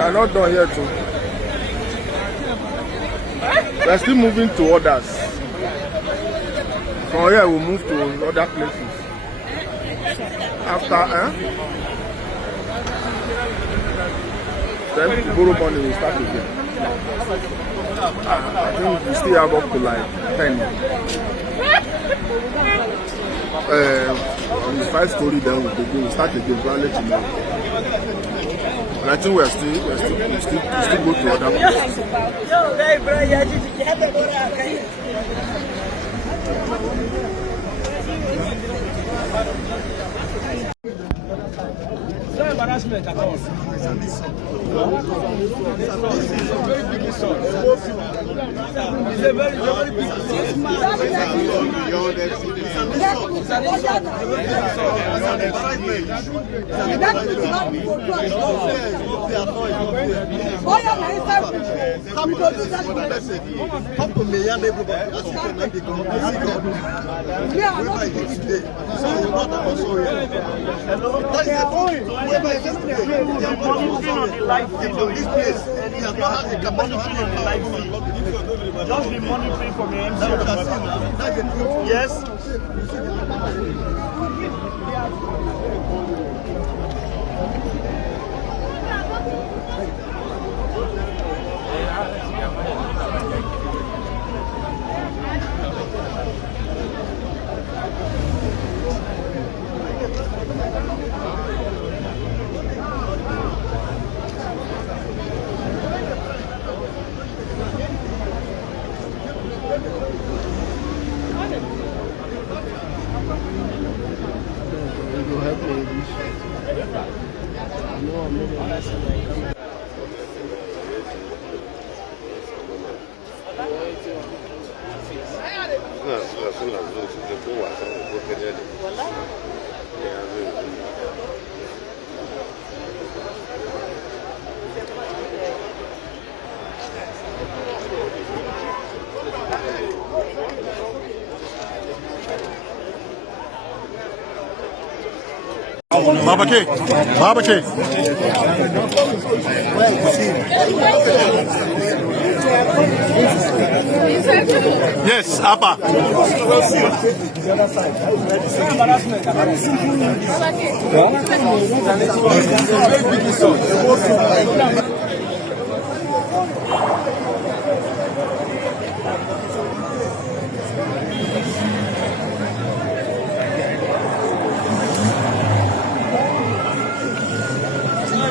are not done yet too. We are still moving to others. From here we'll move to other places. After then to borrow money we'll start again. I think we still have up to like 10. On this 5-story then we'll start again, but I'll let you know. But I think we'll still go to other places. No embarrassment at all. It's a very big just be monitoring from the MC. Yes. Baba K. Yes, Apa.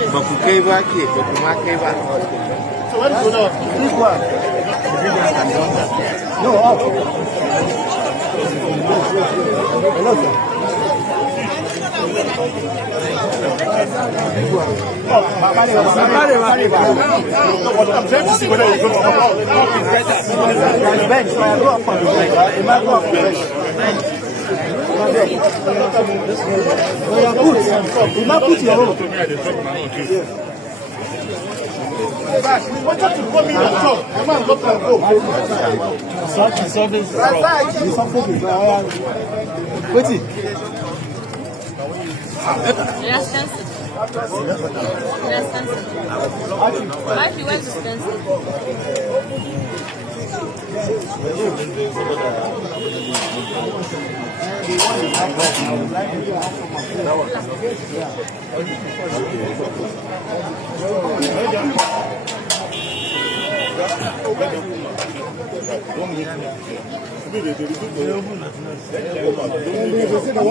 But you came back here, but you might came back. So what is going on? This one. No, up. Hello, sir. I'm trying to see whether you go up the bench. So I go up on the bench. It might go up the bench. You might put your own. We wanted to come in and talk. The man got to go. Something is wrong. Wait it. Yes, Stanson. Yes, Stanson. Why you went to Stanson?